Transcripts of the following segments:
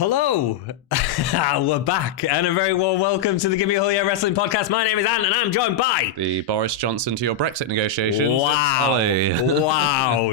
Hello, we're back, and a very warm welcome to the Gimme Wrestling Podcast. My name is Ant, and I'm joined by the Boris Johnson to your Brexit negotiations. Wow,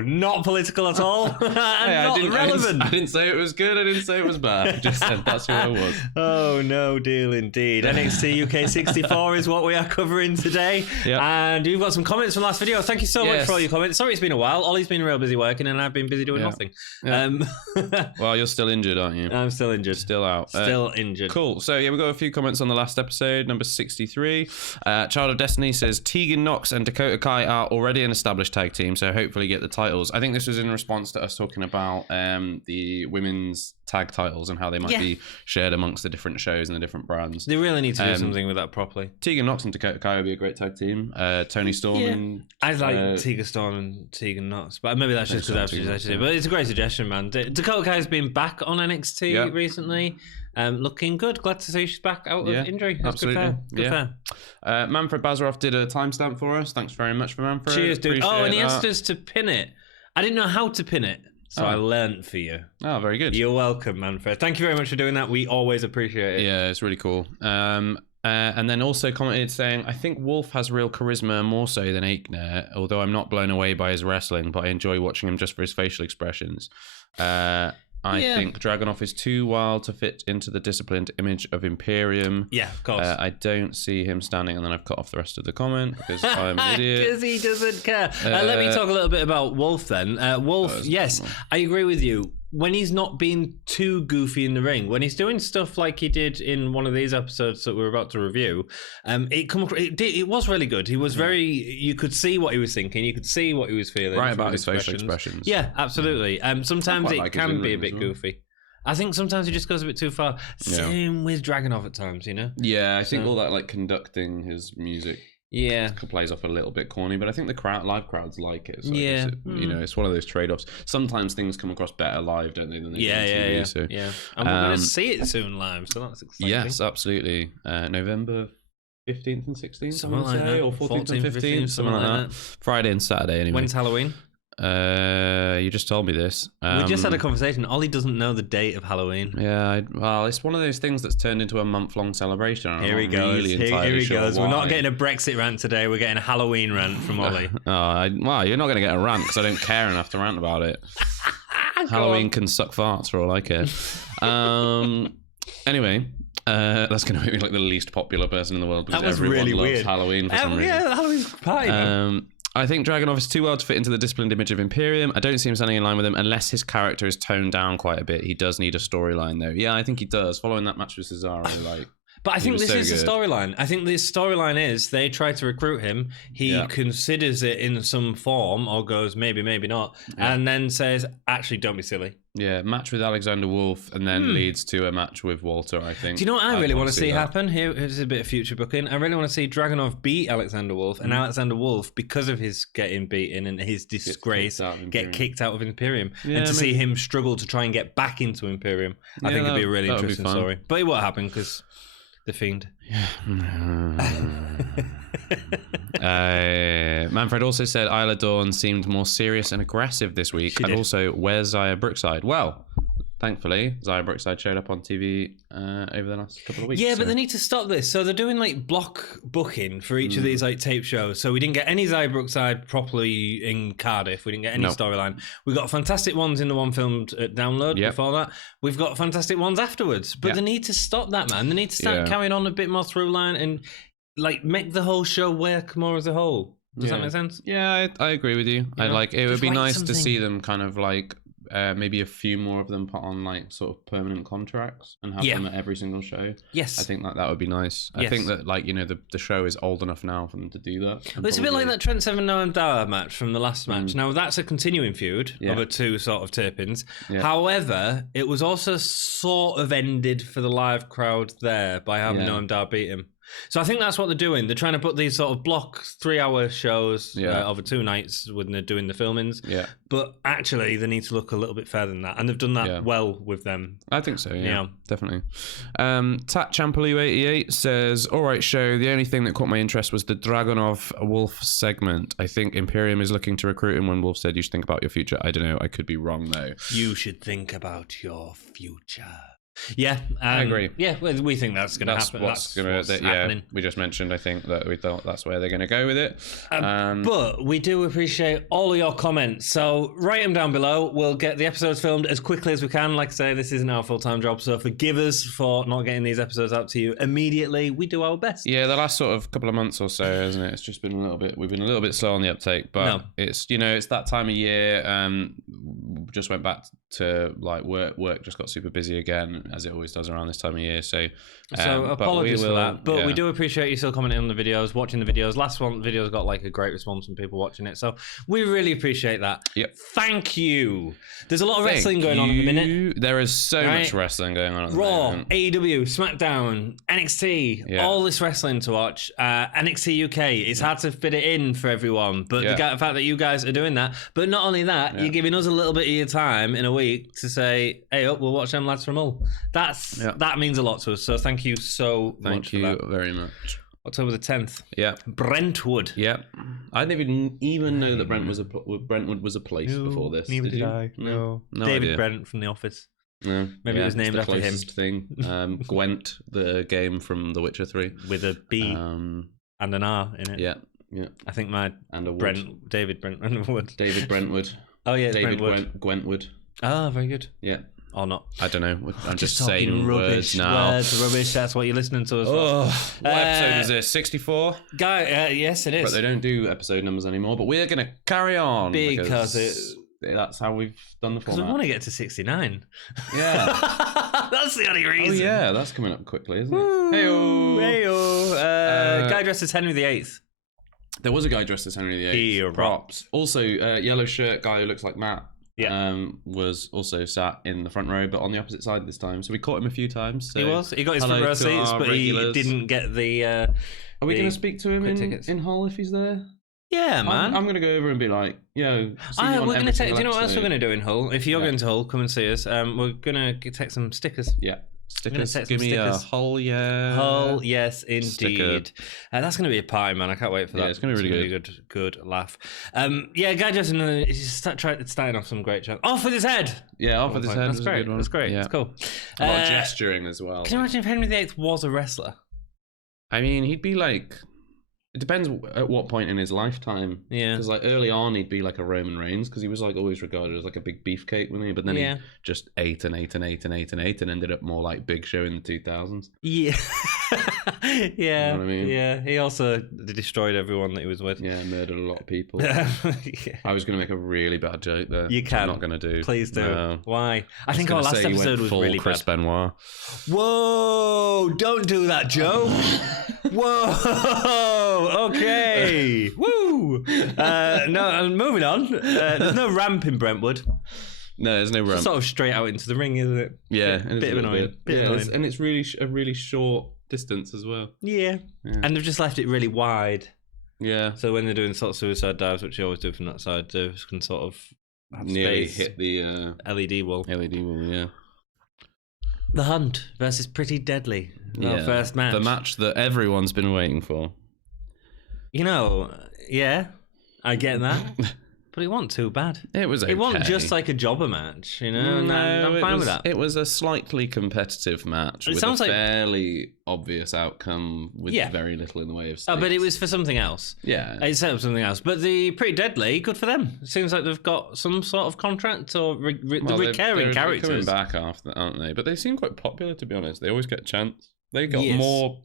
not political at all, and not relevant. I didn't say it was good. I didn't say it was bad. I just said that's who I was. Oh no, deal indeed. NXT UK 64 is what we are covering today, and we've got some comments from last video. Thank you so much for all your comments. Sorry it's been a while. Ollie's been real busy working, and I've been busy doing nothing. Well, you're still injured, aren't you? I'm still injured. Still out. Still injured. Cool. So, we got a few comments on the last episode, number 63. Child of Destiny says, Tegan Knox and Dakota Kai are already an established tag team, so hopefully get the titles. I think this was in response to us talking about the women's tag titles and how they might be shared amongst the different shows and the different brands. They really need to do something with that properly. Tegan Knox and Dakota Kai would be a great tag team. Tony Storm and... I like Tegan Storm and Tegan Knox, but maybe that's just because I've suggested it. But it's a great suggestion, man. Dakota Kai's been back on NXT recently. Looking good. Glad to see she's back out of injury. That's absolutely. Good fair. Manfred Bazaroff did a timestamp for us. Thanks very much for Manfred. Cheers, dude. Appreciate and he asked us to pin it. I didn't know how to pin it, so I learnt for you. Oh, very good. You're welcome, Manfred. Thank you very much for doing that. We always appreciate it. Yeah, it's really cool. And then also commented saying, I think Wolf has real charisma more so than Aikner, although I'm not blown away by his wrestling, but I enjoy watching him just for his facial expressions. I think Dragunov is too wild to fit into the disciplined image of Imperium. Yeah, of course. I don't see him standing, and then I've cut off the rest of the comment because I'm an idiot. Because he doesn't care. Let me talk a little bit about Wolf then. Wolf, yes, I agree with you. When he's not being too goofy in the ring, when he's doing stuff like he did in one of these episodes that we're about to review, it was really good. He was very, you could see what he was thinking, you could see what he was feeling. Right about his facial expressions. Yeah, absolutely. Sometimes it can be a bit goofy. I think sometimes he just goes a bit too far. Same with Dragunov at times, you know? Yeah, I think all that like conducting his music. Yeah, it plays off a little bit corny, but I think the live crowds like it. So it's one of those trade-offs. Sometimes things come across better live, don't they? Than they do on TV, So. And we're going to see it soon live, so that's exciting. Yes, absolutely. November 15th and 16th, something like that, or 14th and 15th, something like that. Friday and Saturday, anyway. When's Halloween? You just told me this. We just had a conversation. Ollie doesn't know the date of Halloween. Yeah, well, it's one of those things that's turned into a month-long celebration. Here he goes. Here he goes. We're not getting a Brexit rant today. We're getting a Halloween rant from Ollie. Well, you're not going to get a rant because I don't care enough to rant about it. Halloween can suck farts for all I care. Anyway. That's going to make me like the least popular person in the world because everyone loves weird. Halloween for some reason. Yeah, Halloween's party. I think Dragunov is too well to fit into the disciplined image of Imperium. I don't see him standing in line with him unless his character is toned down quite a bit. He does need a storyline, though. Yeah, I think he does. Following that match with Cesaro, But I think this is the storyline. I think this storyline is they try to recruit him. He considers it in some form or goes, maybe, maybe not. And then says, actually, don't be silly. Yeah, match with Alexander Wolf and then leads to a match with Walter, I think. Do you know what I really want to see happen? Here's a bit of future booking. I really want to see Dragunov beat Alexander Wolf and Alexander Wolf, because of his getting beaten and his disgrace, get kicked out of Imperium. And to see him struggle to try and get back into Imperium. I think it'd be a really interesting story. But it won't happen because... The Fiend. Manfred also said Isla Dawn seemed more serious and aggressive this week. And also, where's Zaya Brookside? Well, thankfully, Zaya Brookside showed up on TV over the last couple of weeks. Yeah, but they need to stop this. So they're doing like block booking for each of these like tape shows. So we didn't get any Zaya Brookside properly in Cardiff. We didn't get any storyline. We got fantastic ones in the one filmed at Download before that. We've got fantastic ones afterwards. But they need to stop that, man. They need to start carrying on a bit more through line and like make the whole show work more as a whole. Does that make sense? Yeah, I agree with you. It would be nice to see them kind of like maybe a few more of them put on like sort of permanent contracts and have them at every single show. Yes, I think that would be nice. I think that like the show is old enough now for them to do that. Well, it's a bit like that Trent Seven Noam Dar match from the last match. Now that's a continuing feud over two sort of tapings. However, it was also sort of ended for the live crowd there by having Noam Dar beat him. So I think that's what they're doing. They're trying to put these sort of block 3-hour shows over 2 nights when they're doing the filmings. Yeah. But actually, they need to look a little bit further than that. And they've done that well with them. I think so, definitely. Tat Champaloo 88 says, all right, show. The only thing that caught my interest was the Dragunov Wolf segment. I think Imperium is looking to recruit him when Wolf said you should think about your future. I don't know. I could be wrong, though. You should think about your future. Yeah, I agree. Yeah, we think that's going to happen. What's happening. We just mentioned, I think, that we thought that's where they're going to go with it. But we do appreciate all of your comments. So write them down below. We'll get the episodes filmed as quickly as we can. Like I say, this isn't our full-time job, so forgive us for not getting these episodes out to you immediately. We do our best. Yeah, the last sort of couple of months or so, hasn't it? It's just been we've been a little bit slow on the uptake, but it's, it's that time of year. Just went back to like work just got super busy again, as it always does around this time of year. So apologies for that. But we do appreciate you still commenting on the videos, watching the videos. Last one, the videos got like a great response from people watching it. So we really appreciate that. Yep. Thank you. There's a lot of wrestling going on at the minute. There is so much wrestling going on at the Raw, moment. AEW, SmackDown, NXT, all this wrestling to watch. NXT UK. It's hard to fit it in for everyone. But the fact that you guys are doing that, but not only that, you're giving us a little bit of your time in a week to say, hey, we'll watch them lads from Hull. That means a lot to us. So thank you so much for that. Thank you very much. October the 10th. Yeah. Brentwood. Yeah. I didn't even know that Brentwood was a place before this. Neither did I. No David idea. Brent from The Office. No. Maybe it was named after him. Thing. Gwent, the game from The Witcher 3. With a B and an R in it. Yeah. Yeah. I think David Brentwood. David Brentwood. Oh yeah, it's David Brentwood. Gwentwood. Ah, very good. Yeah. Or not. I don't know. I'm just talking saying rubbish words now. Rubbish. That's what you're listening to as well. Oh, what episode is this? 64? Yes, it is. But they don't do episode numbers anymore. But we're going to carry on. Because that's how we've done the format. Because we want to get to 69. Yeah. That's the only reason. Oh, yeah. That's coming up quickly, isn't it? Hey-o. Hey-o. Guy dressed as Henry VIII. There was a guy dressed as Henry VIII. Props. Also, yellow shirt guy who looks like Matt. Yeah. Was also sat in the front row, but on the opposite side this time. So we caught him a few times. So he was. He got his front row seats, but regulars. He didn't get the. Are we going to speak to him in Hull if he's there? Yeah, man. I'm going to go over and be like, yo. We're going to take. Do you know what else we're going to do in Hull? If you're going to Hull, come and see us. We're going to take some stickers. Yeah. Stickers. Give me a Hull, yeah. Hull, yes, indeed. That's going to be a party, man. I can't wait for that. Yeah, it's going to be really good laugh. Guy Justin is starting off some great chat. Off with his head. Yeah, off with his head. That's great. That's great. Yeah. That's cool. A lot of gesturing as well. Can you imagine if Henry VIII was a wrestler? I mean, he'd be like. It depends at what point in his lifetime. Yeah. Because like early on, he'd be like a Roman Reigns because he was like always regarded as like a big beefcake, wasn't he? But then he just ate and ended up more like Big Show in the 2000s. Yeah. Yeah. You know what I mean? Yeah. He also destroyed everyone that he was with. Yeah, murdered a lot of people. I was going to make a make a bad joke there. You can. I'm not going to do. Please do. No. Why? I think our last episode was really Chris bad. Benoit. Whoa! Don't do that, Joe. Whoa! Okay. Woo! No, moving on. There's no ramp in Brentwood. No, there's no ramp. It's sort of straight out into the ring, isn't it? Yeah. Bit of annoying. And it's really a really short distance as well. Yeah. And they've just left it really wide. Yeah. So when they're doing sort of suicide dives, which you always do from that side, they can sort of have nearly space. hit the LED wall. LED wall, yeah. The Hunt versus Pretty Deadly. Our first match. The match that everyone's been waiting for. You know, yeah, I get that. But it wasn't too bad. It was okay. It wasn't just like a jobber match, you know? No, I'm fine with that. It was a slightly competitive match with a fairly obvious outcome with very little in the way of stakes. Oh, but it was for something else. Yeah. It set up something else. But the Pretty Deadly, good for them. It seems like they've got some sort of contract or the recurring characters. They're coming back after that, aren't they? But they seem quite popular, to be honest. They always get a chance. They got more...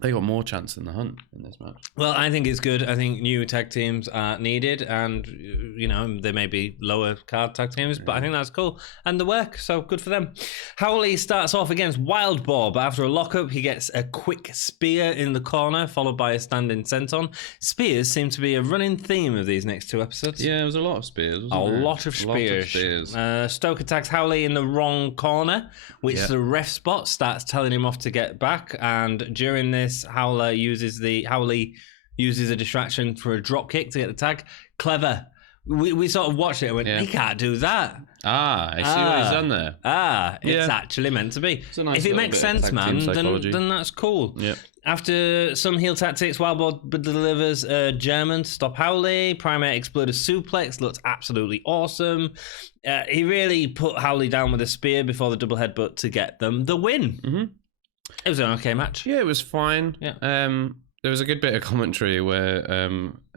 They got more chance than the Hunt in this match. Well, I think it's good. I think new tag teams are needed, and you know they may be lower card tag teams, but I think that's cool and the work. So good for them. Howley starts off against Wild Boar, but after a lockup, he gets a quick spear in the corner, followed by a standing senton. Spears seem to be a running theme of these next two episodes. Yeah, it was a lot of spears. A lot of spears. Stoke attacks Howley in the wrong corner, which the ref spot starts telling him off to get back, and during this. Howley uses a distraction for a drop kick to get the tag. Clever. We sort of watched it and went, he can't do that. I see what he's done there. It's actually meant to be. If it makes sense, man, then that's cool. Yep. After some heel tactics, Wildboard delivers a German to stop Howley. Primate Exploder Suplex looked absolutely awesome. He really put Howley down with a spear before the double headbutt to get them the win. Mm-hmm. It was an okay match. Yeah, it was fine. Yeah. There was a good bit of commentary where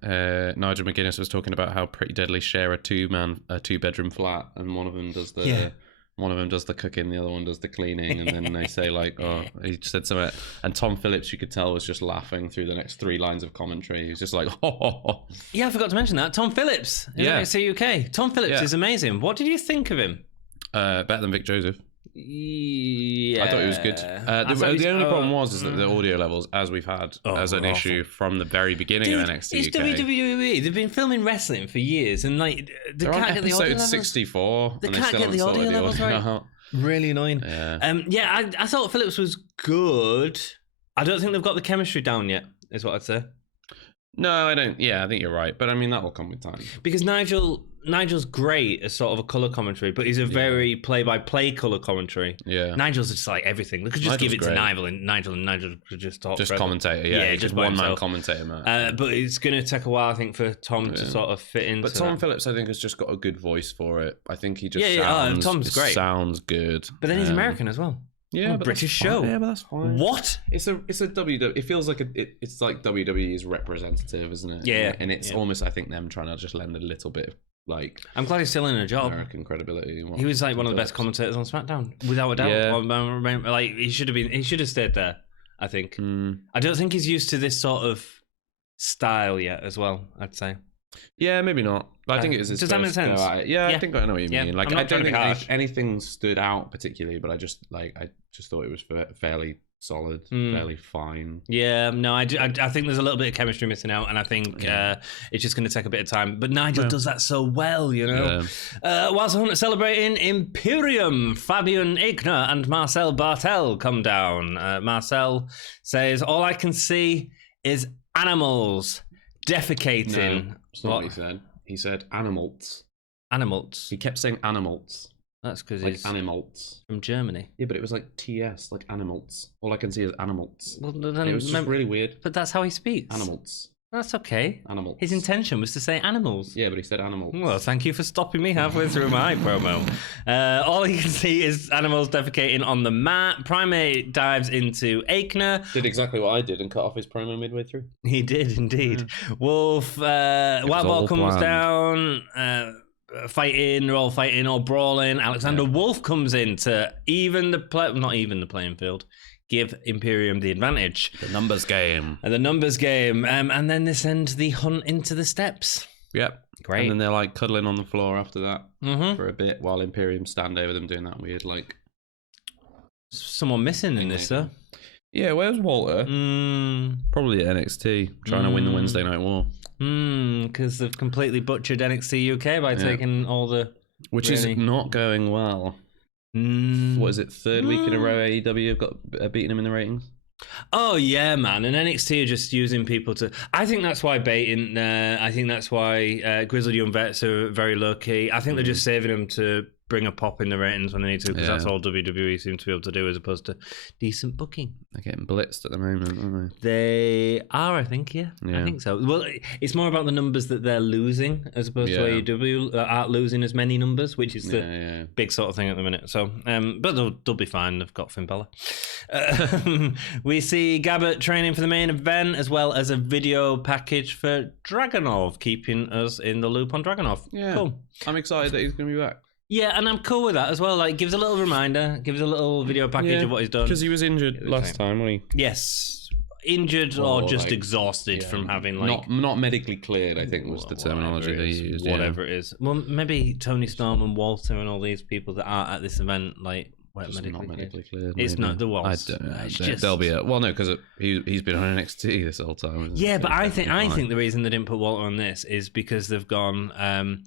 Nigel McGuinness was talking about how Pretty Deadly share a two-bedroom flat, and one of them does the cooking, the other one does the cleaning, and then they say like, oh, he said something, and Tom Phillips, you could tell, was just laughing through the next 3 lines of commentary. He was just like, oh. Yeah, I forgot to mention that. Tom Phillips in NXT UK. Tom Phillips is amazing. What did you think of him? Better than Vic Joseph. Yeah, I thought it was good. The only problem was that the audio levels, as we've had as an issue from the very beginning of NXT it's UK. WWE. They've been filming wrestling for years, and like they can't get the audio levels. 64. They can't get the audio levels right. Really annoying. Yeah. I thought Phillips was good. I don't think they've got the chemistry down yet, is what I'd say. No, I don't. Yeah, I think you're right, but I mean that will come with time. Because Nigel's great as sort of a colour commentary, but he's a very play-by-play colour commentary. Yeah. Nigel's just like everything. They could just give it to Nigel and Nigel could just talk. Just forever. commentator, yeah just one-man commentator, man. But it's going to take a while, I think, for Tom to sort of fit into But Tom Phillips, I think, has just got a good voice for it. I think he just Tom's great. Sounds good. But then he's American as well. Yeah, British show. Yeah, but that's fine. What? It's a WWE. It feels like it's like WWE's representative, isn't it? Yeah, and it's almost, I think, them trying to just lend a little bit of like. I'm glad he's still in a job. American credibility. He was like one of the best commentators on SmackDown, without a doubt. Yeah. Like he should have stayed there. I think. I don't think he's used to this sort of style yet, as well. I'd say. Yeah, maybe not. I think it was his does that make sense? Yeah, I think I know what you mean. Like, I don't think anything stood out particularly, but I just thought it was fairly solid, fairly fine. Yeah, no, I think there's a little bit of chemistry missing out, and I think it's just going to take a bit of time. But Nigel does that so well, you know. Whilst celebrating Imperium, Fabian Aichner and Marcel Bartel come down. Marcel says, "All I can see is animals defecating." No, that's not what he said. He said animals. Animals. He kept saying animals. That's because he's animals from Germany. Yeah, but it was like TS, like animals. All I can see is animals. Well, then it was just really weird. But that's how he speaks. Animals. That's okay. Animals. His intention was to say animals. Yeah, but he said animals. Well, thank you for stopping me halfway through my promo. All you can see is animals defecating on the mat. Primate dives into Aichner. Did exactly what I did and cut off his promo midway through. He did indeed. Yeah. Wolf, Wild Ball comes down. Fighting, they're all fighting or brawling. Alexander Wolf comes in to not even the playing field. Give Imperium the advantage. The numbers game. And then they send the hunt into the steps. Yep. Great. And then they're like cuddling on the floor after that for a bit while Imperium stand over them doing that weird like... Someone missing in this, though. Yeah, where's Walter? Probably at NXT, trying to win the Wednesday Night War. Because they've completely butchered NXT UK by taking all the... Which is not going well. What is it, third week in a row AEW have got beating him in the ratings? Oh yeah, man, and NXT are just using people to... I think that's why baiting, I think that's why Grizzled Young Vets are very low-key. I think they're just saving them to bring a pop in the ratings when they need to, because that's all WWE seems to be able to do, as opposed to decent booking. They're getting blitzed at the moment, aren't they? They are, I think, yeah. I think so. Well, it's more about the numbers that they're losing, as opposed to AEW aren't losing as many numbers, which is the big sort of thing at the minute. So, but they'll be fine. They've got Finn Balor. We see Gabbert training for the main event, as well as a video package for Dragunov, keeping us in the loop on Dragunov. Yeah, cool. I'm excited that he's going to be back. Yeah, and I'm cool with that as well. Like, gives a little reminder, gives a little video package of what he's done. Because he was injured last time, wasn't he? Yes. Injured or just like, exhausted from having, like... Not medically cleared, I think, was the terminology they used. Whatever it is. Well, maybe Tony Storm and Walter and all these people that are at this event, like... Not medically cleared. It's not the Waltz. I don't know. There'll be a... Well, no, because he's been on NXT this whole time. Yeah, but I think the reason they didn't put Walter on this is because they've gone...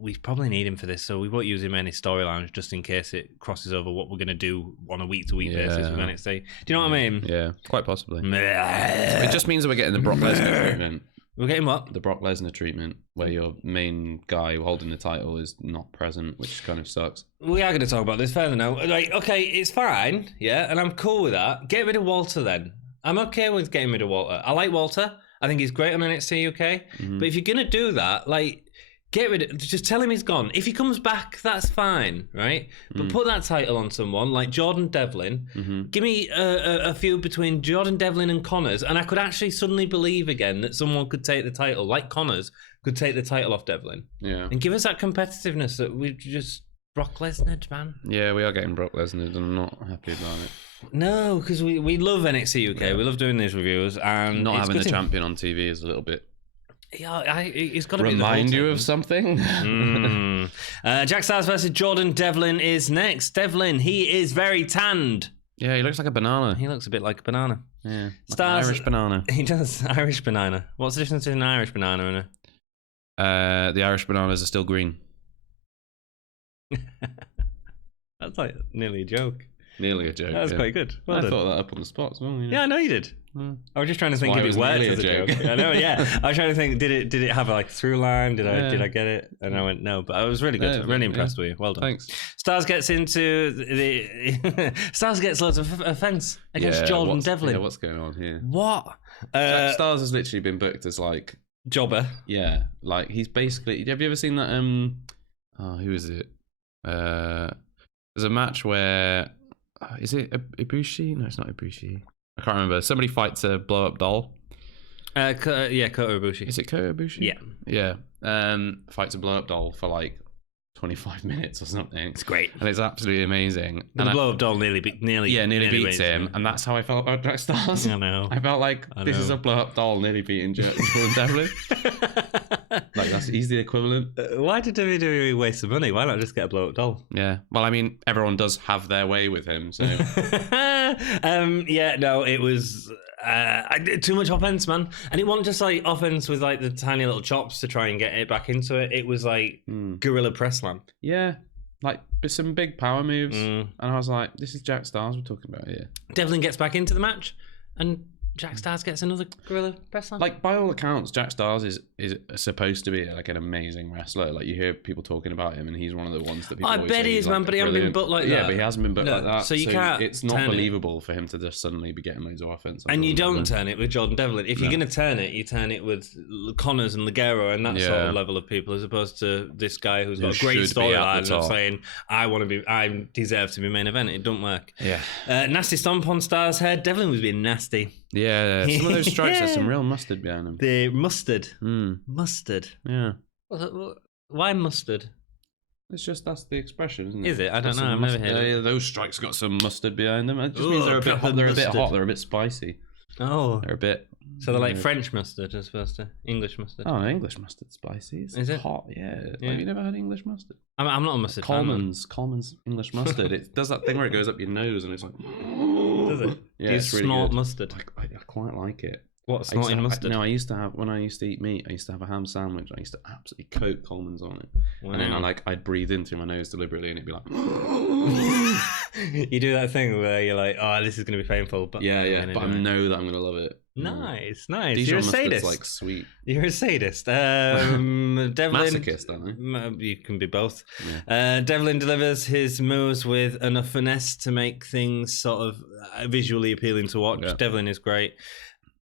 we probably need him for this, so we won't use him in any storylines just in case it crosses over what we're going to do on a week-to-week basis with NXT. Do you know what I mean? Yeah, quite possibly. It just means that we're getting the Brock Lesnar treatment. We're getting what? The Brock Lesnar treatment, where your main guy holding the title is not present, which kind of sucks. We are going to talk about this further now. Like, okay, it's fine, yeah, and I'm cool with that. Get rid of Walter then. I'm okay with getting rid of Walter. I like Walter. I think he's great on NXT UK. But if you're gonna do that, like, get rid of. Just tell him he's gone. If he comes back, that's fine, right? But put that title on someone like Jordan Devlin. Give me a feud between Jordan Devlin and Connors, and I could actually suddenly believe again that someone could take the title, like Connors could take the title off Devlin. Yeah. And give us that competitiveness that we just Brock Lesnar, man. Yeah, we are getting Brock Lesnar, and I'm not happy about it. No, because we love NXT UK. Yeah. We love doing these reviews, and not having the champion on TV is a little bit. Yeah, he's got to remind you of something. Jack Starz versus Jordan Devlin is next. Devlin, he is very tanned. Yeah, he looks like a banana. He looks a bit like a banana. Yeah, like an Irish banana. He does, Irish banana. What's the difference between an Irish banana and a? The Irish bananas are still green. That's like nearly a joke. Nearly a joke. That was quite good. Well I done. thought that up on the spot as well. Yeah, I know you did. I was just trying to think if it worked as a joke. I know, yeah. I was trying to think, did it have a through line? Did I get it? And I went no, but I was really good. Really impressed with you. Well done. Thanks. Starz gets into Starz gets loads of offense against Jordan Devlin. Yeah, what's going on here? What? Jack Starz has literally been booked as like jobber. Yeah, like he's basically. Have you ever seen that? Who is it? There's a match where is it Ibushi? No, it's not Ibushi. I can't remember. Somebody fights a blow-up doll. Kota Ibushi. Is it Kota Ibushi? Yeah. Fights a blow-up doll for like 25 minutes or something. It's great. And it's absolutely amazing. And the blow-up doll nearly beats him. And that's how I felt about Jack Starz. I know. I felt like this is a blow-up doll nearly beating Jordan Devlin. Like, he's the equivalent. Why did WWE waste the money? Why not just get a blow-up doll? Yeah. Well, I mean, everyone does have their way with him, so... it was... too much offense, man. And it wasn't just like offense with like the tiny little chops to try and get it back into it. It was like gorilla press slam. Yeah, like some big power moves. And I was like, this is Jack Starz we're talking about here. Devlin gets back into the match and Jack Starz gets another gorilla press slam. Like, by all accounts, Jack Starz is supposed to be like an amazing wrestler. Like, you hear people talking about him, and he's one of the ones that people. I bet he is, man, but he hasn't been booked like that. Yeah, but he hasn't been booked like that. So you can't. It's not believable for him to just suddenly be getting loads of offense. And you don't turn it with Jordan Devlin. If you're going to turn it, you turn it with Connors and Ligero and that sort of level of people, as opposed to this guy who's got a great storyline of saying, I deserve to be main event. It don't work. Yeah. Nasty stomp on Star's head. Devlin was being nasty. Yeah, some of those strikes have some real mustard behind them. The mustard. Mustard. Yeah. Why mustard? It's just, that's the expression, isn't it? Is it? I don't know. I've never heard it. Yeah, those strikes got some mustard behind them. It just means they're a bit hot. They're a bit hot. They're a bit spicy. Oh. They're a bit... So they're like French mustard as opposed to English mustard. Oh, no, English mustard's spicy. Is it hot? Yeah. Have you never had English mustard? I'm not a mustard Coleman's English mustard. It does that thing where it goes up your nose and it's like... Does it? Yeah, it's really snort good. Mustard. I quite like it. What, snorting mustard? I used to have, when I used to eat meat, I used to have a ham sandwich. I used to absolutely coat Coleman's on it. Wow. And then I'd breathe in through my nose deliberately and it'd be like... You do that thing where you're like, oh, this is going to be painful. But yeah. But I know that I'm going to love it. Nice. Dijon you're a sadist. Like sweet. You're a sadist. Devlin, masochist, aren't I? You can be both. Yeah. Devlin delivers his moves with enough finesse to make things sort of visually appealing to watch. Yeah. Devlin is great.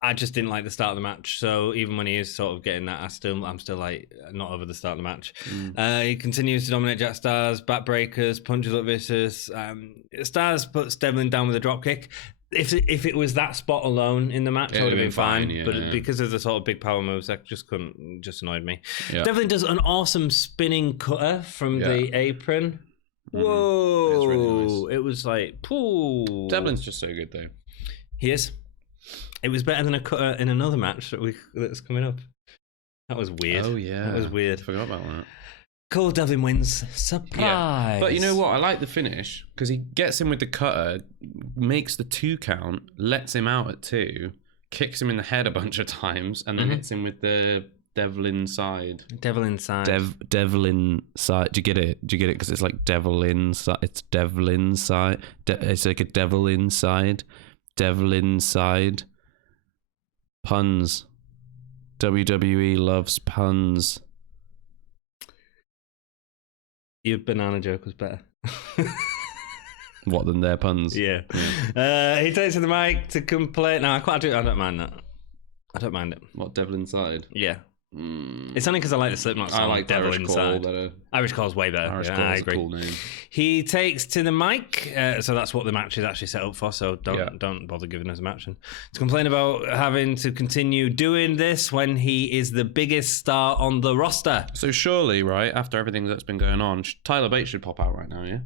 I just didn't like the start of the match, so even when he is sort of getting that, I'm still like not over the start of the match. He continues to dominate Jack Starz, backbreakers, punches up vicious. Starz puts Devlin down with a dropkick. If it was that spot alone in the match, I would have been fine. But because of the sort of big power moves, that just annoyed me. Yeah. Devlin does an awesome spinning cutter from the apron. Whoa! It's really nice. It was like, pooh. Devlin's just so good, though. He is. It was better than a cutter in another match that's coming up. That was weird. Oh, yeah. That was weird. I forgot about that. Cool, Devlin wins. Surprise. Yeah. But you know what? I like the finish because he gets him with the cutter, makes the 2 count, lets him out at 2, kicks him in the head a bunch of times, and then hits him with the Devlin side. Devlin side. Devlin side. Do you get it? Because it's like Devlin side. It's Devlin side. It's like a devil inside. Devlin side. Puns. WWE loves puns. Your banana joke was better. What than their puns? Yeah. He takes to the mic to complain. No, I don't mind that. I don't mind it. What, Devlin side? Yeah. It's only because I like the Slipknot song. I like Devil Irish Call Inside. better. Irish Call's way better. Irish yeah, Call's I agree. a cool name. He takes to the mic, so that's what the match is actually set up for. So don't bother giving us a match. And to complain about having to continue doing this when he is the biggest star on the roster. So surely, right after everything that's been going on, Tyler Bates should pop out right now. Yeah.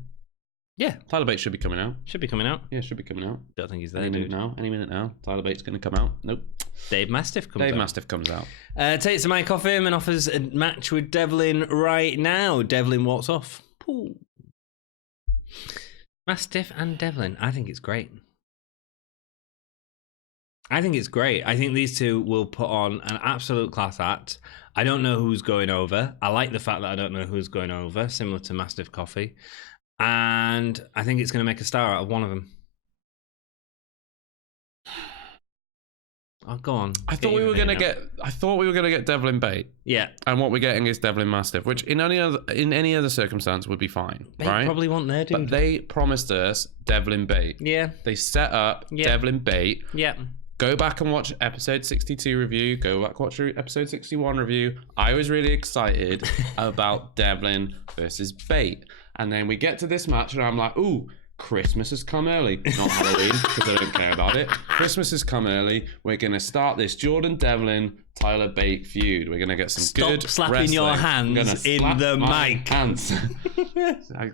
Yeah, Tyler Bates should be coming out. Should be coming out. Yeah, should be coming out. Don't think he's there. Any minute now. Tyler Bates going to come out. Nope. Dave Mastiff comes out. Takes the mic off him and offers a match with Devlin right now. Devlin walks off. Ooh. Mastiff and Devlin. I think it's great. I think these two will put on an absolute class act. I don't know who's going over. I like the fact that I don't know who's going over, similar to Mastiff Coffee. And I think it's going to make a star out of one of them. Oh, go on. I thought we were going to get Devlin Bate. Yeah. And what we're getting is Devlin Mastiff, which in any other circumstance would be fine, Bate right? Probably want their dude. But they promised us Devlin Bate. Yeah. They set up Devlin Bate. Yeah. Go back and watch episode 62 review. Go back and watch episode 61 review. I was really excited about Devlin versus Bate. And then we get to this match and I'm like, ooh, Christmas has come early. Not Halloween, because I don't care about it. Christmas has come early. We're going to start this Jordan Devlin, Tyler Bate feud. We're going to get some good slapping wrestling. your hands in the mic. Hands.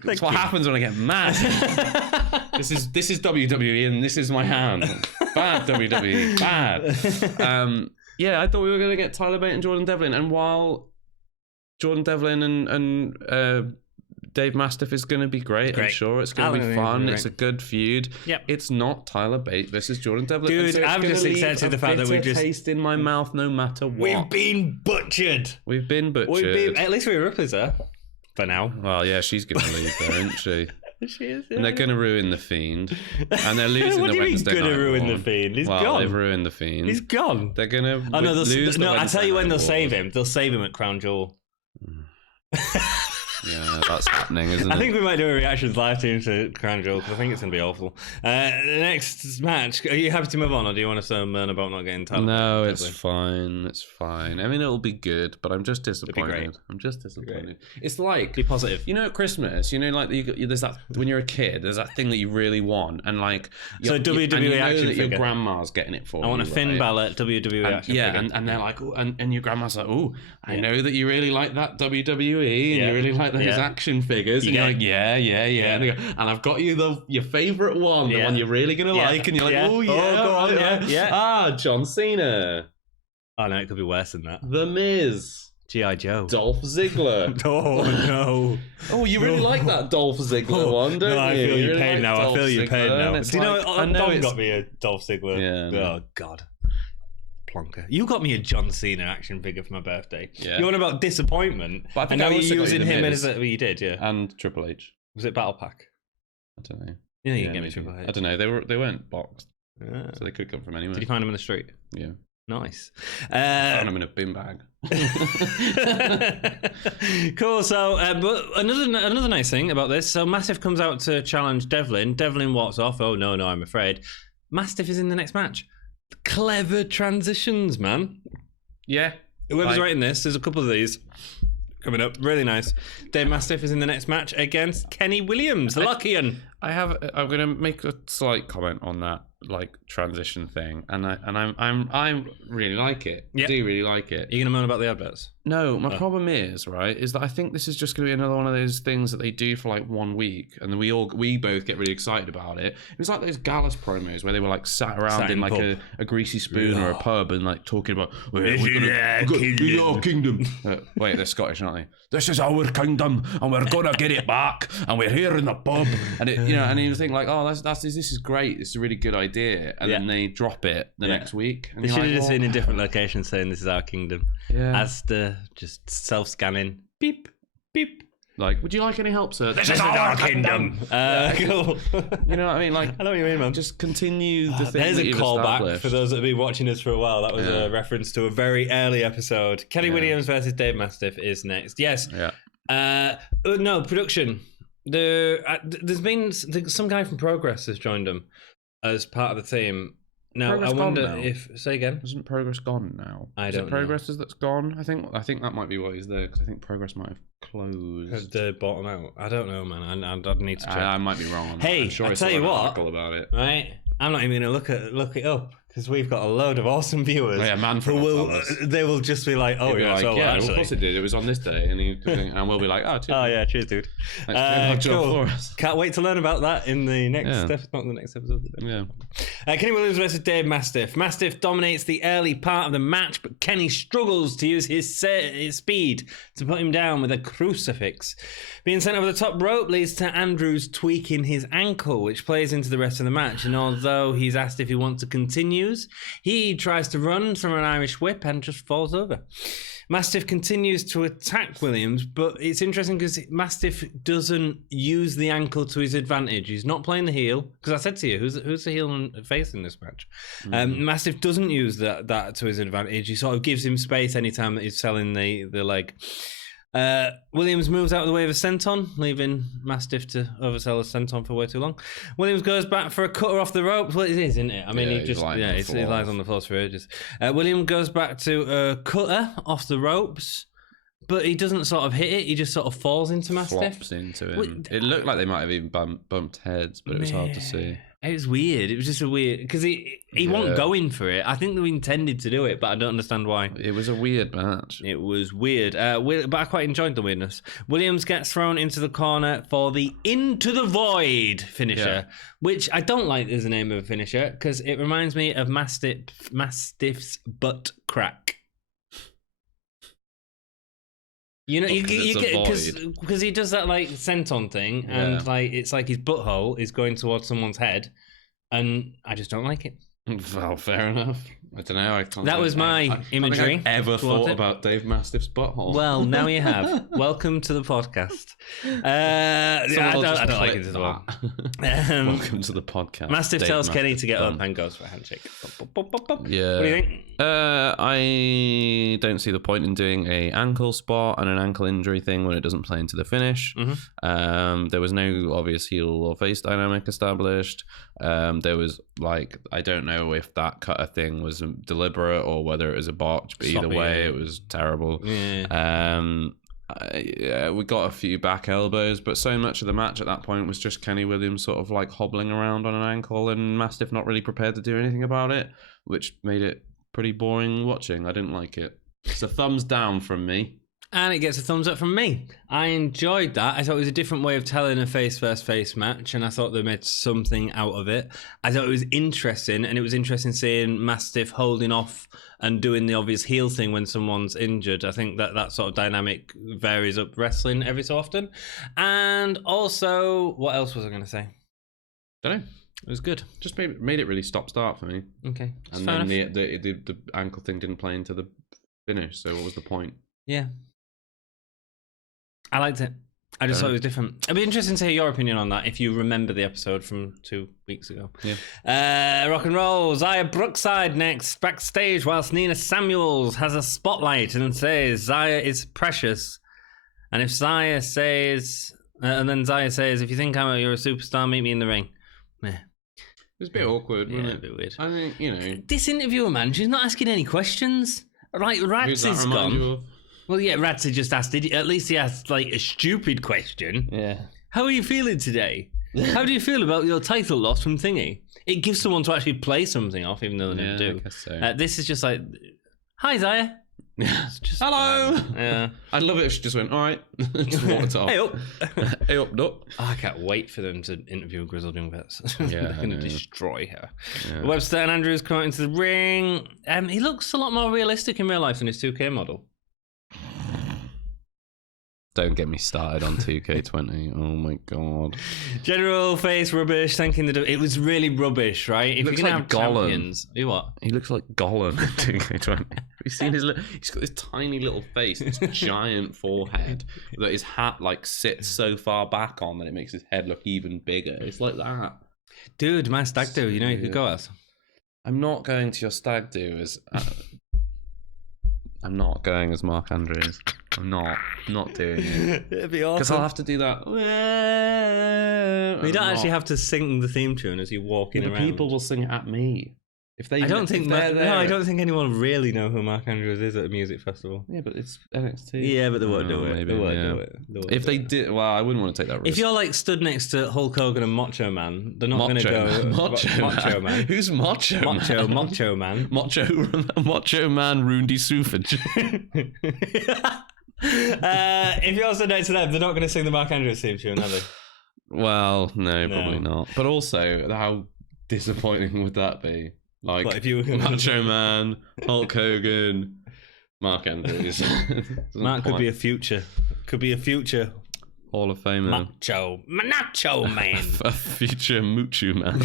That's what happens when I get mad. This is WWE and this is my hand. Bad WWE. Bad. Yeah, I thought we were going to get Tyler Bate and Jordan Devlin. And while Jordan Devlin and Dave Mastiff is going to be great. I'm sure it's going to be fun. It's a good feud. Yep. It's not Tyler Bate versus Jordan Devlin. Dude, I've just accepted the fact that we've just taste in my mouth no matter what. We've been butchered. At least we're Ripley's there for now. Well, yeah, she's going to leave there, isn't she? She is. Yeah. And they're going to ruin the Fiend, and they're losing what the do you Wednesday mean night. Going to ruin the Fiend? He's gone. They've ruined the Fiend. He's gone. They're going to lose. No, I tell you when they'll save him. They'll save him at Crown Jewel. Yeah, that's happening, isn't it? I think we might do a reactions live team to Crown Jewel because I think it's going to be awful. The next match, are you happy to move on or do you want to moan about not getting Tyler? No, it's fine. It's fine. I mean, it'll be good, but I'm just disappointed. I'm just disappointed. It's like... Be positive. You know, at Christmas, like there's that... When you're a kid, there's that thing that you really want and like... So WWE action that figure. Your grandma's getting it for you. I want a Finn Balor WWE action figure. Yeah, and they're like... and your grandma's like, oh, I know that you really like that WWE and you really like those action figures. And you're like, yeah. And, they go, and I've got you your favourite one, the one you're really going to like. And you're like, oh, yeah. Ah, John Cena. Oh, no, it could be worse than that. The Miz. G.I. Joe. Dolph Ziggler. Oh, no. Oh, you really like that Dolph Ziggler one, don't you? I feel your pain now. Do you know, Dom got me a Dolph Ziggler. Yeah. No. Oh, God. Plonker. You got me a John Cena action figure for my birthday. Yeah. You want about disappointment? But I think now you're using him as a... Well, you did, yeah. And Triple H. Was it Battle Pack? I don't know. Yeah, you can get me Triple H. I don't know. They weren't boxed, so they could come from anywhere. Did you find them in the street? Yeah. Nice. I found them in a bin bag. Cool. So, but another nice thing about this. So, Mastiff comes out to challenge Devlin. Devlin walks off. Oh no, I'm afraid. Mastiff is in the next match. Clever transitions, man. Yeah. Whoever's writing this, there's a couple of these coming up. Really nice. Dave Mastiff is in the next match against Kenny Williams, the Lockian. I'm going to make a slight comment on that transition thing, and I really like it. Yep. I do really like it. Are you going to moan about the adverts? No, my problem is that I think this is just going to be another one of those things that they do for 1 week, and then we both get really excited about it. It was like those Gallus promos where they were sat around in a greasy spoon or a pub and talking about we're our kingdom. Wait, they're Scottish, aren't they? This is our kingdom, and we're gonna get it back, and we're here in the pub, and and you think oh, this is great. This is a really good idea, and then they drop it the next week. And they should have just been in different locations saying this is our kingdom. Yeah. As the just self-scanning beep beep. Would you like any help, sir? This is our kingdom. Cool. You know what I mean? I know what you mean, man. Just continue the thing. There's that a you've callback for those that have been watching us for a while. That was a reference to a very early episode. Kenny Williams versus Dave Mastiff is next. Yes. Yeah. No, production. There's been some guy from Progress has joined them as part of the team. Now Progress I wonder gone now? if say again. Isn't Progress gone now? I Is don't it Progress that's gone? I think that might be what is there because I think Progress might have closed. Have they bought them out? I don't know, man. I'd need to check. I might be wrong on that. Hey, I'm sure I I tell saw you an what, article about it. right? I'm not even going to look it up because we've got a load of awesome viewers. Oh, yeah, Manfred they will just be like, oh, yeah, so yeah, of course it did. It was on this day, and we'll be like, oh, cheers. Oh yeah, cheers, dude. Cool. Can't wait to learn about that in the next not the next episode. Yeah. Kenny Williams versus Dave Mastiff. Mastiff dominates the early part of the match, but Kenny struggles to use his speed to put him down with a crucifix. Being sent over the top rope leads to Andrews tweaking his ankle, which plays into the rest of the match. And although he's asked if he wants to continue, he tries to run from an Irish whip and just falls over. Mastiff continues to attack Williams, but it's interesting because Mastiff doesn't use the ankle to his advantage. He's not playing the heel, because I said to you, who's the heel and face in this match? Mastiff doesn't use that to his advantage. He sort of gives him space anytime that he's selling the leg. Williams moves out of the way of a senton, leaving Mastiff to oversell a senton for way too long. Williams goes back for a cutter off the ropes. Well, it is, isn't it? I mean, he lies on the floor for ages. Williams goes back to a cutter off the ropes, but he doesn't sort of hit it. He just sort of falls into Mastiff. Flops into him. It looked like they might have even bumped heads, but it was hard to see. It was weird. It was just a weird because he wasn't going for it. I think they intended to do it, but I don't understand why. It was a weird match. It was weird, but I quite enjoyed the weirdness. Williams gets thrown into the corner for the Into the Void finisher, which I don't like as the name of a finisher because it reminds me of Mastiff's butt crack. You know, you get because he does that like senton thing, and like it's like his butthole is going towards someone's head, and I just don't like it. Well, fair enough. I don't know. That was my imagery. I ever thought about Dave Mastiff's butthole. Well, now you have. Welcome to the podcast. I don't like it as well. Welcome to the podcast. Mastiff tells Kenny to get up and goes for a handshake. Yeah. What do you think? I don't see the point in doing a ankle spot and an ankle injury thing when it doesn't play into the finish. There was no obvious heel or face dynamic established. There was I don't know if that cutter thing was deliberate or whether it was a botch, but either way it was terrible. We got a few back elbows, but so much of the match at that point was just Kenny Williams sort of like hobbling around on an ankle and Mastiff not really prepared to do anything about it, which made it pretty boring watching. I didn't like it. It's a thumbs down from me. And it gets a thumbs up from me. I enjoyed that. I thought it was a different way of telling a face-versus-face match, and I thought they made something out of it. I thought it was interesting, and it was interesting seeing Mastiff holding off and doing the obvious heel thing when someone's injured. I think that sort of dynamic varies up wrestling every so often. And also, what else was I going to say? Don't know. It was good. Just made it really stop-start for me. Okay. And then the ankle thing didn't play into the finish, so what was the point? Yeah. I liked it. I just thought it was different. It'd be interesting to hear your opinion on that if you remember the episode from 2 weeks ago. Yeah. Rock and roll. Zaya Brookside next backstage whilst Nina Samuels has a spotlight and says Zaya is precious. And if Zaya says, and then Zaya says, if you think you're a superstar, meet me in the ring. Meh. It was a bit awkward, wasn't it? A bit weird. I think, you know. This interviewer, man, she's not asking any questions. Like, Rats is gone. Well, yeah, Rats just asked it. At least he asked, like, a stupid question. Yeah. How are you feeling today? How do you feel about your title loss from Thingy? It gives someone to actually play something off, even though they never do. I guess so. This is just like, hi, Zaya. Just hello. Yeah. I'd love it if she just went, all right. Just walked off. Hey up. Hey up, no. Oh, I can't wait for them to interview Grizzled Young Vets. Yeah, They're going to destroy her. Yeah. Webster and Andrews come out into the ring. He looks a lot more realistic in real life than his 2K model. Don't get me started on 2K20. Oh my god. General face rubbish, thanking the... It was really rubbish, right? If looks you're going like to have Gollum. champions... What? He looks like Gollum in 2K20. Have you seen his... He's got this tiny little face, this giant forehead, that his hat like sits so far back on that it makes his head look even bigger. It's like that. Dude, my stag do. You know you could go as. I'm not going to your stag do as... I'm not going as Mark Andrews. I'm not doing it. It'd be awesome. Because I'll have to do that. You don't actually have to sing the theme tune as you're walking around. People will sing it at me. If they, I don't think anyone really know who Mark Andrews is at a music festival. Yeah, but it's NXT. Yeah, but they won't do it. Maybe, They won't do it. If they did, well, I wouldn't want to take that risk. If you're like stood next to Hulk Hogan and Macho Man, they're not going to go. Macho Man. Who's Macho Man? Macho Man. Macho Man Rudy Sufage. If you're stood next to them, they're not going to sing the Mark Andrews theme tune, are they? Well, no, probably not. But also, how disappointing would that be? Like, if you were Macho Man, Hulk Hogan, Mark Andrews. Mark could be a future. Hall of Famer. Macho Man. A future Muchu Man.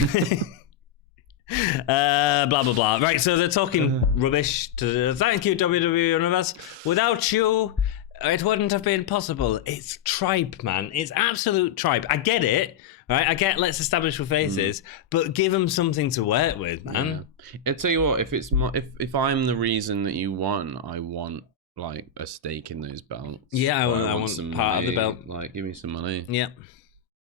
Blah blah blah. Right, so they're talking rubbish. Thank you, WWE Universe. Without you, it wouldn't have been possible. It's tribe, man. It's absolute tribe. I get it, right? I get let's establish with faces, but give them something to work with, man. Yeah. I'll tell you what. If I'm the reason that you won, I want like a stake in those belts. Yeah, I want some part money. Of the belt. Like, give me some money. Yeah.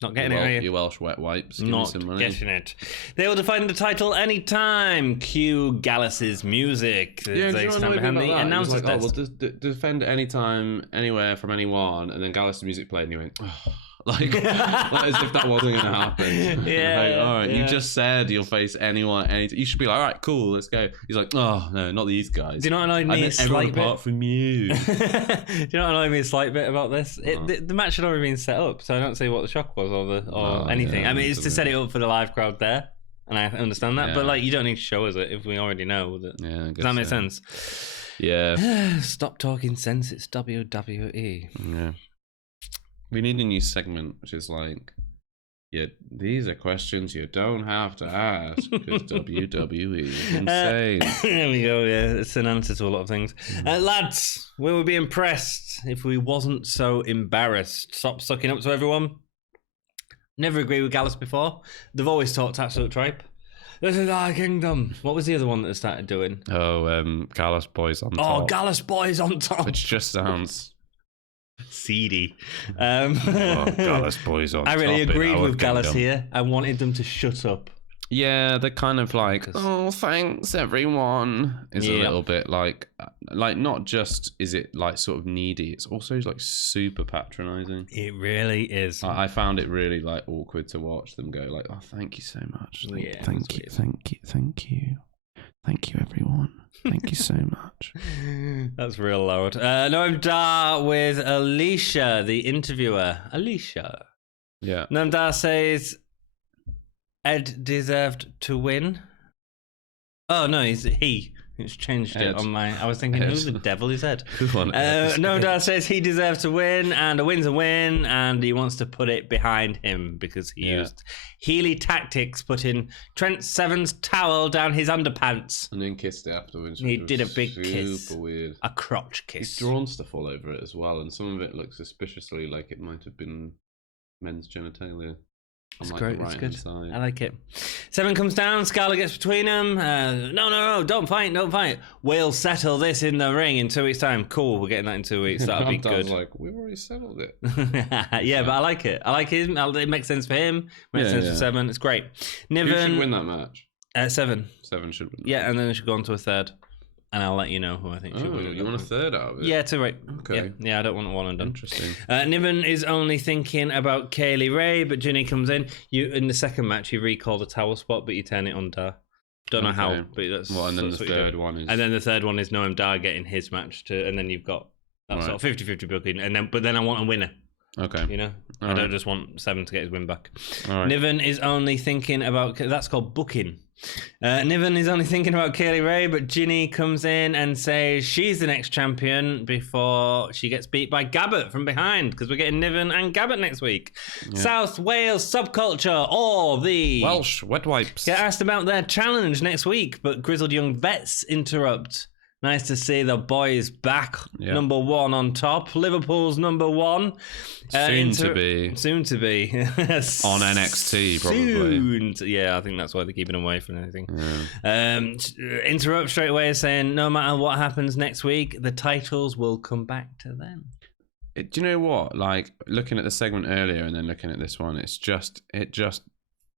Not getting it. You Welsh wet wipes. Give Not me some money. Getting it. They will define the title anytime. Cue Gallus' music. Yeah, they stand behind the announcers. Like, well, defend anytime, anywhere, from anyone, and then Gallus' music played, and you went, oh. Like as if that wasn't going to happen. Yeah. Like, all right, you just said you'll face anyone. You should be like, all right, cool, let's go. He's like, oh no, not these guys. Do you know what annoyed me a slight bit? Apart from you. Do you know what annoyed me a slight bit about this? The match had already been set up, so I don't see what the shock was or anything. Yeah, I mean, it's to set it up for the live crowd there, and I understand that. But like, you don't need to show us it if we already know that. Yeah, does that make sense? Yeah. Stop talking sense. It's WWE. Yeah. We need a new segment, which is like, yeah, these are questions you don't have to ask because WWE is insane. There we go. Yeah, it's an answer to a lot of things. Lads, we would be impressed if we wasn't so embarrassed. Stop sucking up to everyone. Never agreed with Gallus before. They've always talked absolute tripe. This is our kingdom. What was the other one that they started doing? Oh, Gallus Boys on top. Oh, Gallus Boys on top. Which just sounds seedy. Gallus Boys on top. I really agreed with Gallus here. I wanted them to shut up. Yeah, they're kind of like, oh, thanks everyone. It's a little bit like not just is it like sort of needy, it's also like super patronizing. It really is. I found it really like awkward to watch them go like, oh, thank you so much. Thank you everyone. Thank you so much. That's real loud. Noam Dar with Alicia, the interviewer. Alicia. Yeah. Noam Dar says Ed deserved to win. Oh no, he. It's changed Ed. It on my. I was thinking, who the devil is Ed? Noam Dar says he deserves to win, and a win's a win, and he wants to put it behind him because he used Healy tactics, putting Trent Seven's towel down his underpants, and then kissed it afterwards. He did a big kiss, super weird, a crotch kiss. He's drawn stuff all over it as well, and some of it looks suspiciously like it might have been men's genitalia. It's great. It's good. Side. I like it. Seven comes down. Scarlett gets between them. No, don't fight. We'll settle this in the ring in 2 weeks' time. Cool. We're getting that in 2 weeks. That'll be good. Like, we've already settled it. Yeah, but I like it. I like him. It makes sense for him. Makes sense for Seven. It's great. Niven. Who should win that match? Seven. Seven should win. Yeah, and then it should go on to a third. And I'll let you know who I think should win. You want a third out of it? Yeah, right. Okay. Yeah, I don't want one and done. Interesting. Niven is only thinking about Kaylee Ray, but Ginny comes in. You in the second match, you recall the towel spot, but you turn it on Dar. Don't know how, but that's. Well, and then the third one is. And then the third one is Noam Dar getting his match and then you've got that sort of 50-50 booking, but then I want a winner. Okay. You know, I don't just want Seven to get his win back. All right. Niven is only thinking about that's called booking. Niven is only thinking about Kaylee Ray, but Ginny comes in and says she's the next champion before she gets beat by Gabbert from behind, because we're getting Niven and Gabbert next week. Yeah. South Wales subculture or the Welsh wet wipes get asked about their challenge next week, but grizzled young vets interrupt. Nice to see the boys back. Yep. Number one on top. Liverpool's number one. Soon to be. On NXT, probably. Yeah, I think that's why they're keeping away from anything. Yeah. Interrupt straight away saying no matter what happens next week, the titles will come back to them. do you know what? Like, looking at the segment earlier and then looking at this one, it just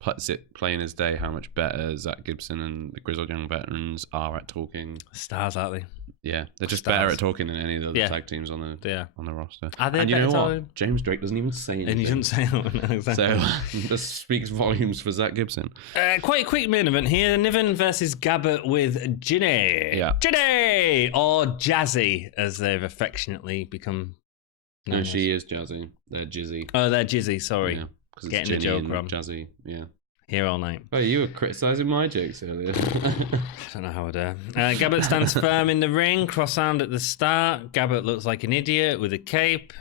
puts it plain as day how much better Zach Gibson and the Grizzled Young Veterans are at talking. Stars, aren't they? Yeah, they're just better at talking than any of the other tag teams on the roster. Are they? And you know what? James Drake doesn't even say anything. And he doesn't say anything. So this speaks volumes for Zach Gibson. Quite a quick main event here. Niven versus Gabbert with Ginny. Yeah. Ginny! Or Jazzy, as they've affectionately become known. No, she is Jazzy. They're Jizzy. Oh, they're Jizzy, sorry. Yeah, because it's Getting the Jenny joke and wrong. Jazzy, yeah. Here all night. Oh, you were criticising my jokes earlier. I don't know how I dare. Gabbert stands firm in the ring, cross-armed at the start. Gabbert looks like an idiot with a cape.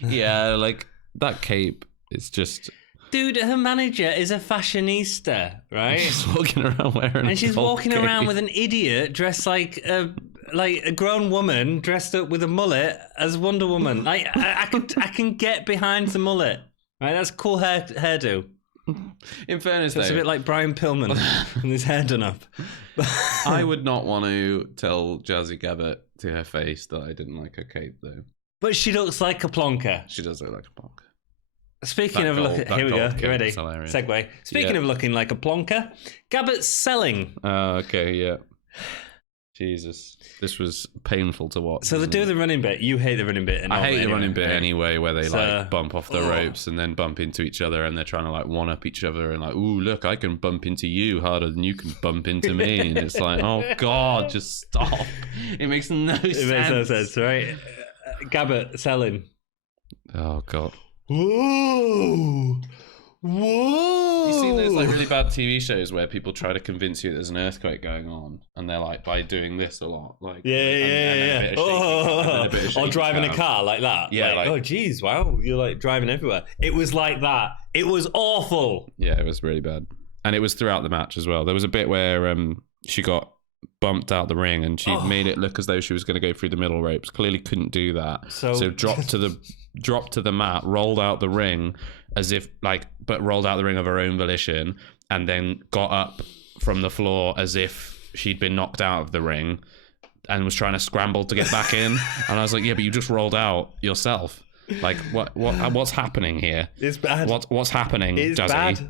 Yeah, like, that cape is just... Dude, her manager is a fashionista, right? She's walking around wearing and she's a walking cape. around with an idiot dressed like a grown woman dressed up with a mullet as Wonder Woman. Like, I can get behind the mullet. Right, that's a cool hairdo. In fairness, It's a bit like Brian Pillman with his hair done up. I would not want to tell Jazzy Gabbert to her face that I didn't like her cape, though. But she looks like a plonker. She does look like a plonker. Speaking of looking... Here we go. You ready? Segue. Speaking of looking like a plonker, Gabbert's selling. Oh, okay, yeah. Jesus. This was painful to watch. So they do the running bit. You hate the running bit. I hate the running bit anyway, where they like bump off the ropes and then bump into each other, and they're trying to like one up each other and like, ooh, look, I can bump into you harder than you can bump into me. And it's like, oh God, just stop. It makes no sense. It makes no sense, right? Gabbert selling. Oh God. Whoa. Whoa! You've seen those like really bad TV shows where people try to convince you that there's an earthquake going on, and they're like by doing this a lot, like yeah. Or driving a car like that. Yeah, like, oh geez, wow, you're like driving everywhere. It was like that. It was awful. Yeah, it was really bad, and it was throughout the match as well. There was a bit where she got bumped out the ring and she made it look as though she was going to go through the middle ropes. Clearly couldn't do that. So dropped to the mat, rolled out the ring as if but rolled out the ring of her own volition, and then got up from the floor as if she'd been knocked out of the ring and was trying to scramble to get back in. And I was like, yeah, but you just rolled out yourself. Like what's happening here? It's bad. What's happening, it's Jazzy?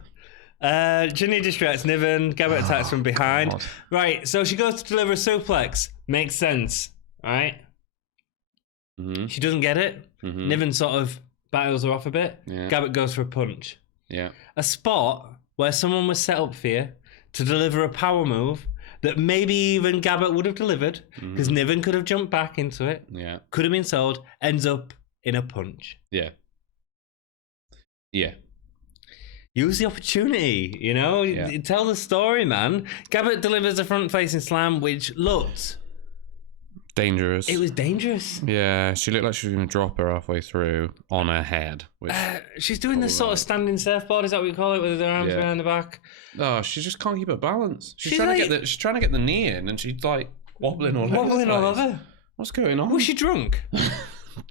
Bad. Ginny distracts Niven. Gabbert attacks from behind. God. Right, so she goes to deliver a suplex. Makes sense, right? Mm-hmm. She doesn't get it. Mm-hmm. Niven sort of battles her off a bit. Yeah. Gabbert goes for a punch. Yeah. A spot where someone was set up for you to deliver a power move that maybe even Gabbert would have delivered, because Niven could have jumped back into it. Yeah. Could have been sold. Ends up in a punch. Yeah. Yeah. Use the opportunity, you know? Yeah. Tell the story, man. Gabbert delivers a front-facing slam, which looked... dangerous. It was dangerous. Yeah, she looked like she was going to drop her halfway through on her head. Which she's doing this sort of standing surfboard, is that what you call it, with her arms around the back? Oh, she just can't keep her balance. She's trying to get the knee in, and she's like wobbling all over. What's going on? Was she drunk?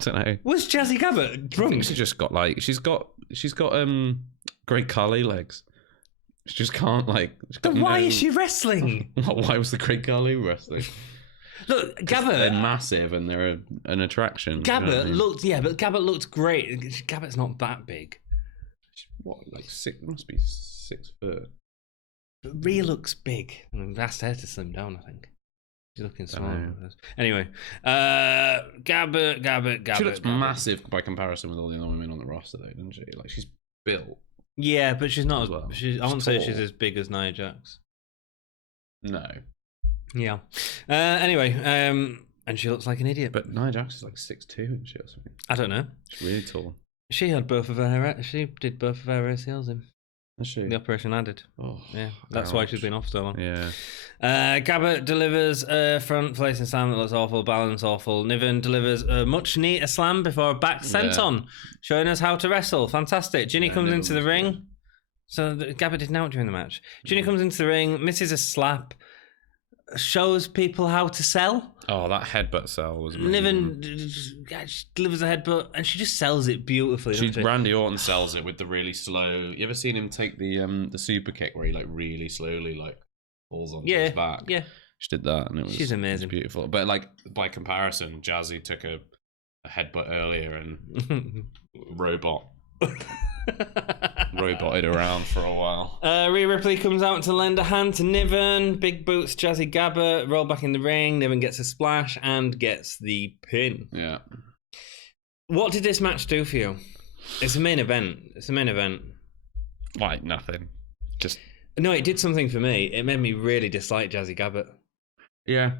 Don't know. Was Jazzy Gabbarts drunk? I think she just got she's got Great Khali legs. She just can't Then why is she wrestling? Why was the Great Khali wrestling? Look, Gabbert. They're massive and they're an attraction. Gabbert but Gabbert looked great. Gabbert's not that big. What, six? Must be 6 foot. But Rhea looks big. I mean, asked her to slim down, I think. She's looking small. Anyway, Gabbert. She looks massive by comparison with all the other women on the roster, though, doesn't she? She's built. Yeah, but she's not as well. I wouldn't say she's as big as Nia Jax. No. Yeah. Anyway, and she looks like an idiot. But Nia Jax is 6'2", isn't she, or something? I don't know. She's really tall. She did both of her ACLs in. Is she? The operation I did. Oh, yeah. That's why she's been off so long. Yeah. Gabbert delivers a front-facing slam that looks awful, balance awful. Niven delivers a much neater slam before a back senton, showing us how to wrestle. Fantastic. Ginny comes into the ring. So Gabbert didn't out during the match. Ginny comes into the ring, misses a slap, shows people how to sell. Oh, that headbutt sell was amazing. Niven delivers a headbutt and she just sells it beautifully. Randy Orton sells it with the really slow. You ever seen him take the super kick where he really slowly falls onto his back? Yeah, she did that and it was. She's amazing. It was beautiful. But by comparison, Jazzy took a a headbutt earlier and roboted around for a while. Rhea Ripley comes out to lend a hand to Niven. Big boots Jazzy Gabbert, roll back in the ring. Niven gets a splash and gets the pin. Yeah. What did this match do for you? It's a main event. Like nothing. Just no, it did something for me. It made me really dislike Jazzy Gabbert. Yeah,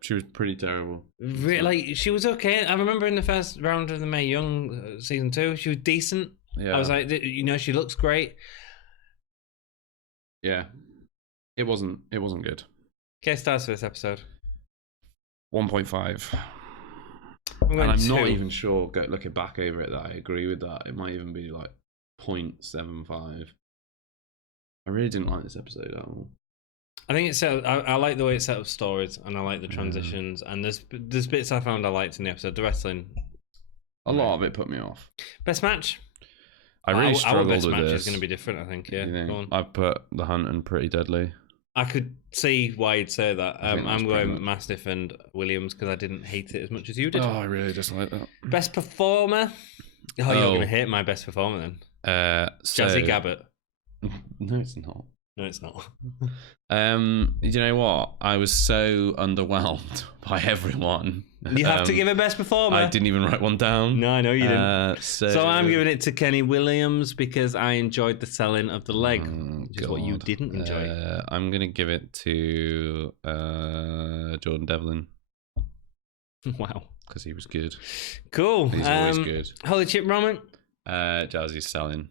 she was pretty terrible. Like she was okay. I remember in the first round of the Mae Young season 2, she was decent. Yeah. I was like, she looks great. Yeah, it wasn't good. Okay, Starz for this episode. 1.5. I'm not even sure. Looking back over it, that I agree with that. It might even be like 0.75. I really didn't like this episode at all. I think I like the way it set up stories, and I like the transitions, and there's bits I found I liked in the episode. The wrestling, a lot of it put me off. Best match. I really struggled with this. Our best match is going to be different, I think. Yeah, go on. I put The Hunt and Pretty Deadly. I could see why you'd say that. I'm going Mastiff and Williams because I didn't hate it as much as you did. Oh, I really dislike that. Best performer. Oh, you're going to hate my best performer then. Jazzy Gabbert. No, it's not. No, it's not. You know what? I was so underwhelmed by everyone. You have to give a best performer. I didn't even write one down. No, I know you didn't. So I'm giving it to Kenny Williams because I enjoyed the selling of the leg, which is what you didn't enjoy. I'm going to give it to Jordan Devlin. Wow. Because he was good. Cool. He's always good. Holy chip moment. Jazzy's selling.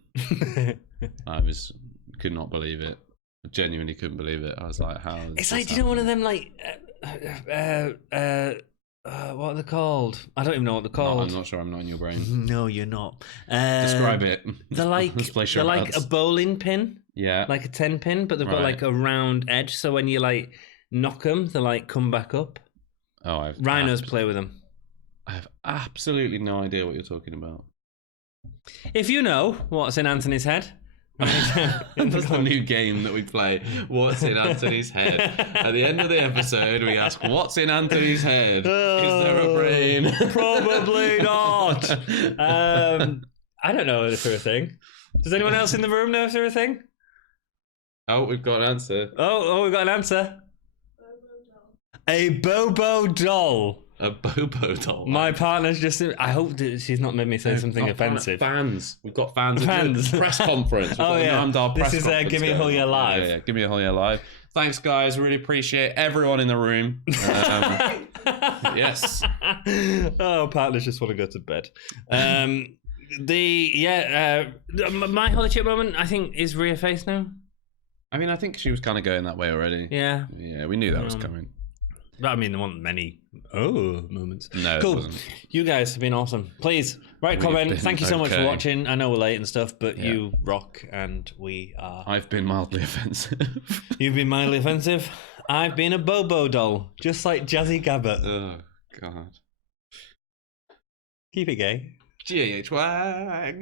Could not believe it. I genuinely couldn't believe it. I was like, how? It's like, do you know one of them, like, what are they called? I don't even know what they're called. No, I'm not sure. I'm not in your brain. No, you're not. Describe it. They're like a bowling pin. Yeah. Like a 10 pin, but they've got like a round edge. So when you like knock them, they like come back up. Oh, Rhinos play with them. I have absolutely no idea what you're talking about. If you know what's in Anthony's head. That's the new game that we play. What's in Anthony's head? At the end of the episode, we ask, "What's in Anthony's head? Is there a brain?" Probably not. I don't know if they're a thing. Does anyone else in the room know if they're a thing? Oh, we've got an answer. Oh, we've got an answer. A Bobo doll. A Bobo doll. My partner's just. I hope that she's not made me say something offensive. Fans. We've got fans. Press conference. Oh yeah. This is Gimme Hull Live. Yeah, Gimme Hull Live. Thanks, guys. Really appreciate everyone in the room. Yes. Oh, partners just want to go to bed. My holy chip moment, I think, is Rhea face now. I mean, I think she was kind of going that way already. Yeah. Yeah, we knew that was coming. I mean, there weren't many moments. No, cool. It wasn't. You guys have been awesome. Please, comment. Thank you so much for watching. I know we're late and stuff, but you rock, and we are. I've been mildly offensive. You've been mildly offensive. I've been a Bobo doll, just like Jazzy Gabbert. Oh, God. Keep it gay. GHY.